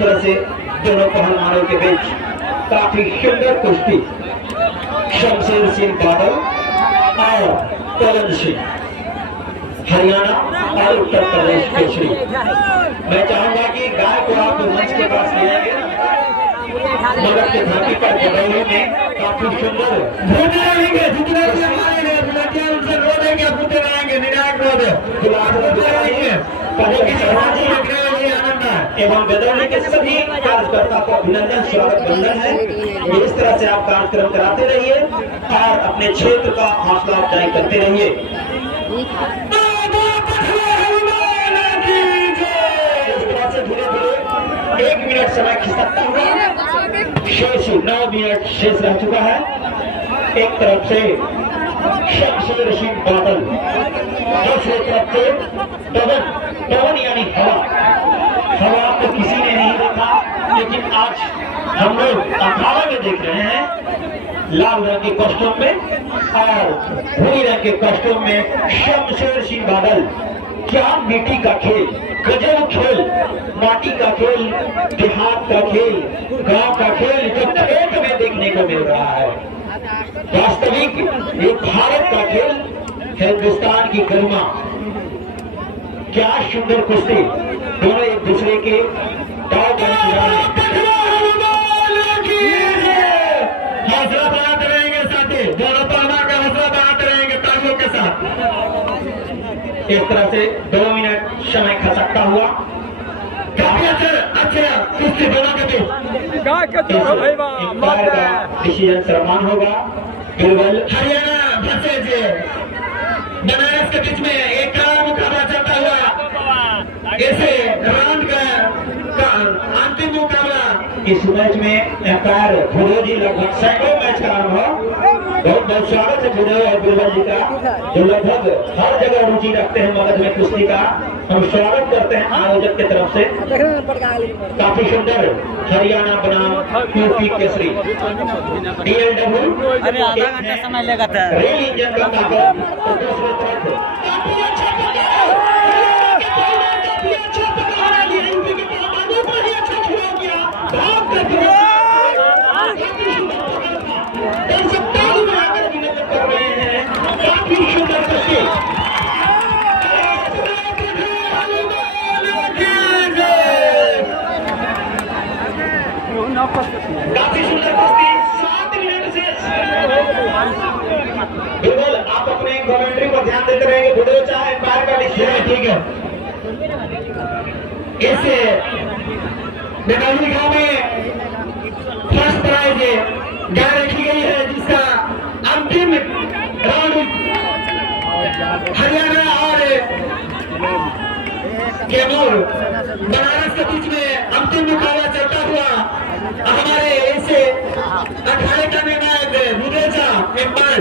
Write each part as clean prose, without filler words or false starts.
तरह से दोनों पहलवानों के बीच काफी सुंदर कुश्ती शमशेर सिंह बादल और पवन सिंह हरियाणा और उत्तर प्रदेश केसरी। मैं चाहूंगा कि गाय को आप मंच के पास ले आएंगे। मगध के धरती पर जबलपुर में काफी सुंदर रहेंगे, जितने भी हमारे उनसे रो देंगे, पूछते रहेंगे, निर्णायक रो दे एवं बेदौली के सभी कार्यकर्ता को अभिनंदन, स्वागत, वंदन है। इस तरह से आप कार्यक्रम कराते रहिए और अपने क्षेत्र का हौसला अफजाई करते रहिए। धीरे धीरे 1 मिनट समय खिसकता हुआ शेष 9 मिनट शेष रह चुका है। एक तरफ से शमशेर सिंह बादल, दूसरी तरफ से पवन यानी हवा तो किसी ने नहीं देखा, लेकिन आज हम लोग अखाड़ा में देख रहे हैं लाल रंग के कॉस्ट्यूम में और भूरी रंग के कॉस्ट्यूम में शमशेर सिंह बादल। क्या मिट्टी का खेल, गजब खेल, माटी का खेल, देहात का खेल, गांव का खेल जो खेत में देखने को मिल रहा है। वास्तविक ये भारत का खेल, हिंदुस्तान की गरिमा। क्या सुंदर कुश्ती, दोनों एक दूसरे के दाव हौसला बढ़ाते रहेंगे साथी, दोनों पहलवान का हौसला बढ़ाते रहेंगे तालियों के साथ। इस तरह से 2 मिनट समय खसकता हुआ काफी अच्छे कुश्ती दोनों के बीच डिसीजन सम्मान होगा। बिरबल हरियाणा वर्सेज बनारस के बीच में एक मुकाबला चलता हुआ, ऐसे राउंड का अंतिम मुकाबला। इस मैच में एम्पायर भूदेव जी लगभग सैकड़ों मैच का अनुभव, बहुत बहुत स्वागत है भूदेव और बिरबल जी का, जो लगभग हर जगह रुचि रखते हैं मगध में कुश्ती का। हम स्वागत करते हैं आयोजक की तरफ से। काफी सुंदर हरियाणा बनाम यूपी केसरी DLW आधा घंटा समय लेगा था। रेल इंजन का दूसरे तरफ काफी सुंदर कुश्ती। काफी सुंदर कुश्ती, 7 मिनट से। बिल्कुल आप अपने कमेंट्री पर ध्यान देते रहेंगे। बुढ़े चाहे पैर का डिसीजन, ठीक है। इससे बेदौली गांव में फर्स्ट प्राइज गाय रखी गई है, जिसका अंतिम राउंड हरियाणा और कैमूर बनारस के बीच में अंतिम मुकाबला चलता हुआ हमारे इसे अखाड़े का निर्णायक बुदेजा एम्पायर,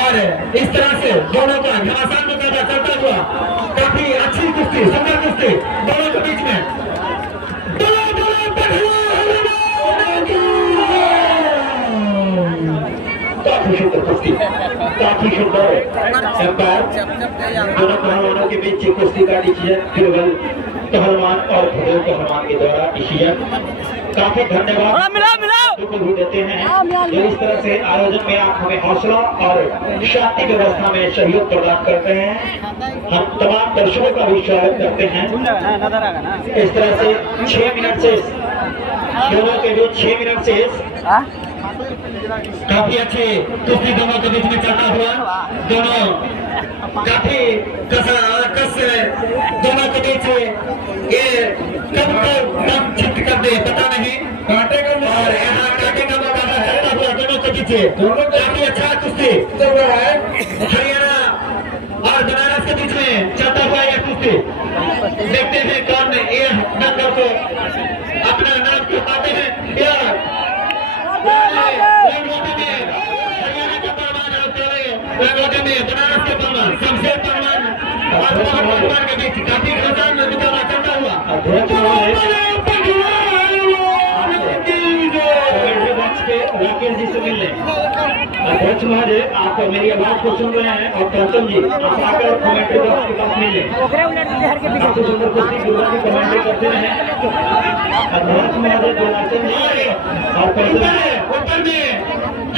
और इस तरह से दोनों का घमासान मुकाबला चलता हुआ काफी अच्छी कुश्ती, सुंदर कुश्ती दोनों के बीच में। काफी सुंदर कुश्ती, काफी सुंदर एम्पायर, दोनों पहलवानों के बीच कुश्ती का डिसीजन बिरबल पहलवान और भूदेव पहलवान के द्वारा डिसीजन। काफी धन्यवाद भी देते हैं जो इस तरह से आयोजन में आप हमें हौसला और शांति व्यवस्था में सहयोग प्रदान करते हैं। हम तमाम दर्शकों का भी स्वागत करते हैं। इस तरह से 6 मिनट से दोनों के बीच 6 मिनट से काफी अच्छे कुश्ती दोनों के बीच में चलता हुआ, दोनों काफी कस दोनों के बीच ये कब दम छिट कर दे पता नहीं, कांटे का और यहाँ कांटे का मुकाबला चलता हुआ दोनों के बीच दोनों काफी अच्छा कुश्ती चल रहा है। हरियाणा और बनारस के बीच में चलता हुआ यह कुश्ती, देखते हैं कौन ये दंगल को अपना नाम क्यों पाते हैं। हरियाणा का पहलवान में बनारस के पहलवान शमशेर पहलवान और पहलवान के बीच काफी घमासान में मुकाबला चलता हुआ। राकेश जी से मिल लें। अध्यक्ष महोदय, आप मेरी आवाज को सुन रहे हैं और प्रथम जी आप आकर कमेंट्री बॉक्स के पास मिल जाए। काफी सुंदर कुश्ती दुर्गा की कमेंट्री करते हैं अध्यक्ष महोदय जनार्दन जी और ऊपर में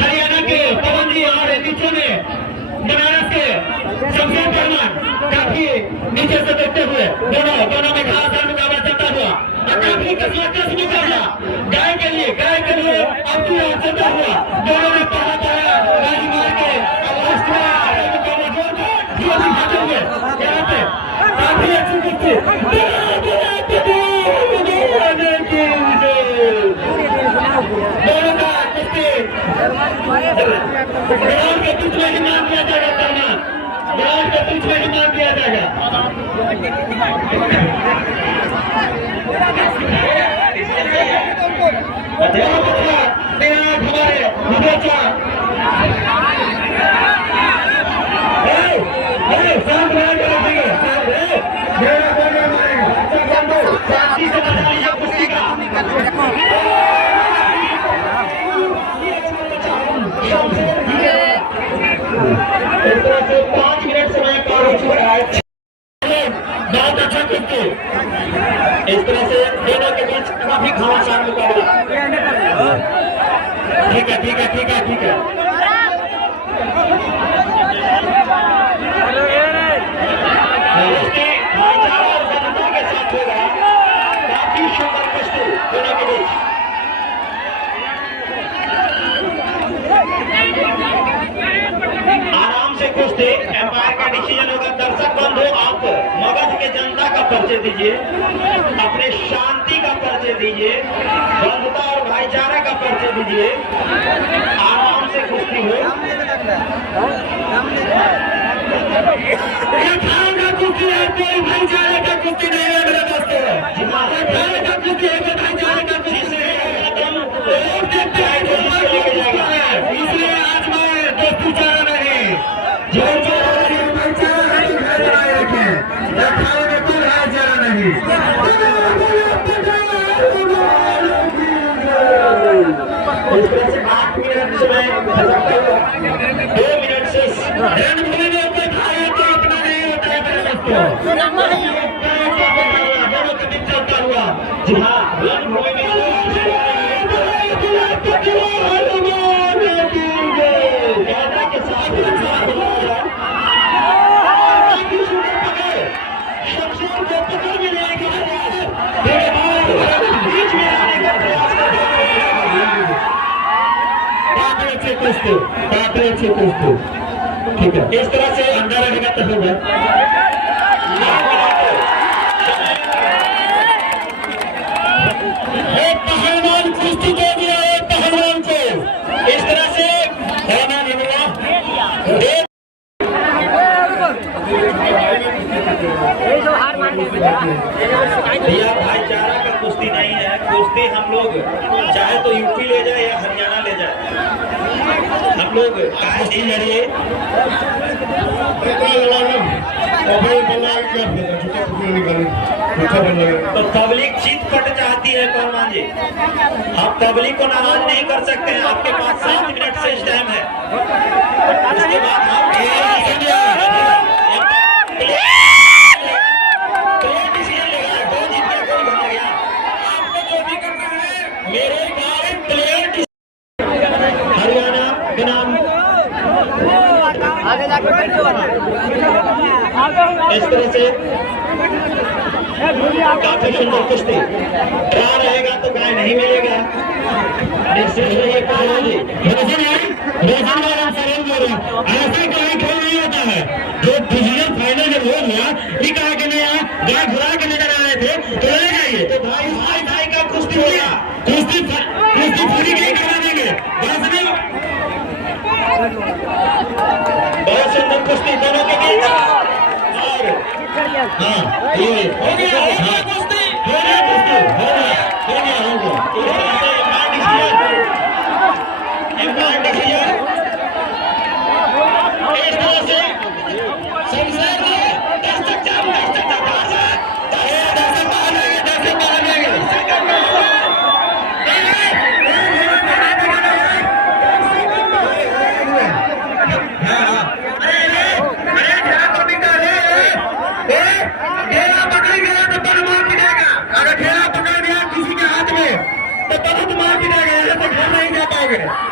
हरियाणा के पवन जी और नीचे में बनारस के शमशेर परमान काफी नीचे से देखते हुए दोनों में घास मुकाबला चलता हुआ और काफी कसरत मुकाबला गाय के लिए अब की ओर चलता हुआ दोनों ने पहला बाजी मार के लास्ट हुए यहाँ पे काफी अच्छी कुश्ती दोनों का कुश्ती ग्राउंड के बीच में ही मान दिया जाएगा करना ग्राउंड के बीच में ही मान दिया जाएगा। इस तरह से 5 मिनट समय का हो रहा है। बहुत अच्छा कुश्ती इस तरह से दोनों के बीच काफी घमासान मुकाबला। ठीक है भाईचारा और जनता के साथ होगा काफी सुंदर कुश्ती दोनों के बीच। आराम से कुश्ती एम्पायर का डिसीजन होगा। दर्शक बंधु आप मगध के जनता का परिचय दीजिए, अपने शांति का परिचय दीजिए, बंधुता और भाईचारा का परिचय दीजिए। आराम से कुश्ती हो। कुश्ती है कोई भाईचारे का कुश्ती नहीं है मेरे दोस्तों। भाईचारे का कुश्ती है तो भाईचारे का कुश्ती है। इसलिए आज मैं दोस्ती चाह नहीं जो इस तरह से 8 मिनट समय 2 मिनट से रणभूमि में अपने भाई को इतना नहीं होता है मेरे दोस्तों। दोनों के बीच चलता हुआ जी हाँ रणभूमि में के साथ शमशेर को पकड़ में लेने के बीच में आने का प्रयास काफी अच्छे कुश्ती। ठीक है इस तरह से अंदर रहेगा तो होगा। एक पहलवान कुश्ती दे दिया एक पहलवान को इस तरह से होना नहीं हुआ। भैया भाईचारा का कुश्ती नहीं है। कुश्ती हम लोग चाहे तो यूपी ले जाए या हरियाणा ले जाए हम लोग काहे नहीं लड़िए। तो पब्लिक जीत पट चाहती है परमान जी। आप पब्लिक को नाराज नहीं कर सकते हैं। आपके पास 7 मिनट से टाइम है। उसके बाद आप हरियाणा के नाम इस तरह से काफी सुंदर कुश्ती ड्रा रहेगा तो गाय नहीं मिलेगा। ऐसे कोई खेल नहीं होता है। जो डिसीजन फाइनल जब हो गया ये कहा कि नहीं गाय घुरा के नजर आ रहे थे तो ले जाइए। तो भाई का कुश्ती होगा। कुश्ती पूरी नहीं करा देंगे। बहुत सुंदर कुश्ती दोनों के बीच और हाँ ये हो गया कुश्ती हो गया। इस तरह से शमशेर मिनट